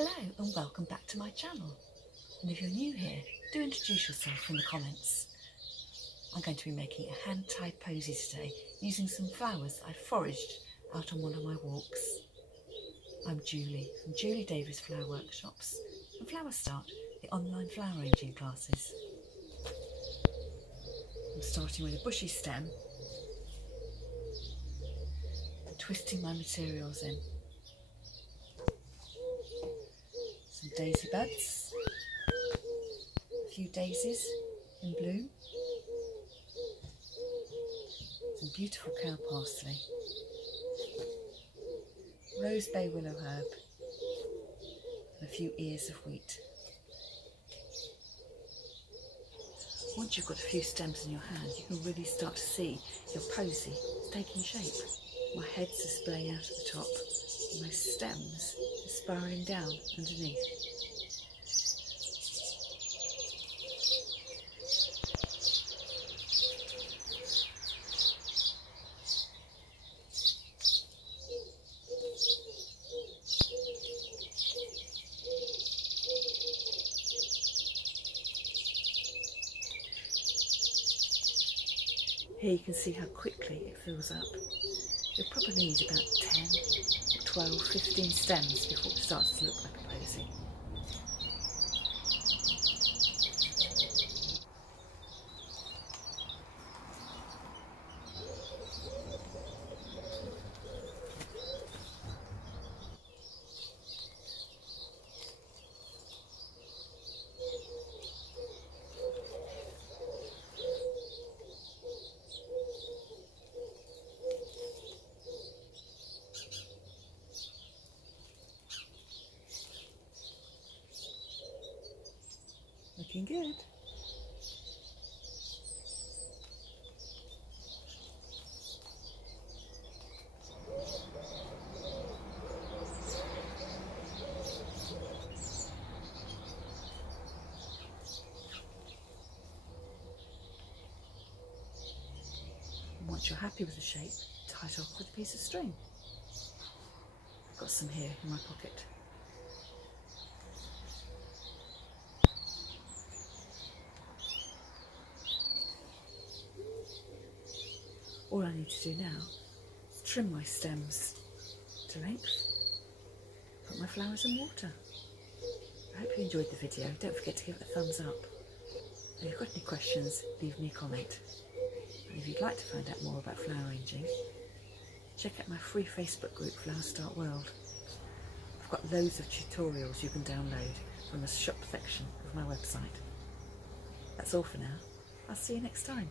Hello and welcome back to my channel, and if you're new here, do introduce yourself in the comments. I'm going to be making a hand-tied posy today using some flowers I've foraged out on one of my walks. I'm Julie from Julie Davis Flower Workshops and Flower Start, the online flower arranging classes. I'm starting with a bushy stem and twisting my materials in. Some daisy buds, a few daisies in bloom, some beautiful cow parsley, rose bay willow herb and a few ears of wheat. Once you've got a few stems in your hand, you can really start to see your posy taking shape. My head's displaying out at the top and my stems are spiralling down underneath. Here you can see how quickly it fills up. You'll probably need about 10, 12, 15 stems before it starts to look like a posy. Looking good. And once you're happy with the shape, tie it off with a piece of string. I've got some here in my pocket. All I need to do now is trim my stems to length, put my flowers in water. I hope you enjoyed the video. Don't forget to give it a thumbs up. If you've got any questions, leave me a comment. And if you'd like to find out more about flower arranging, check out my free Facebook group, Flower Start World. I've got loads of tutorials you can download from the shop section of my website. That's all for now. I'll see you next time.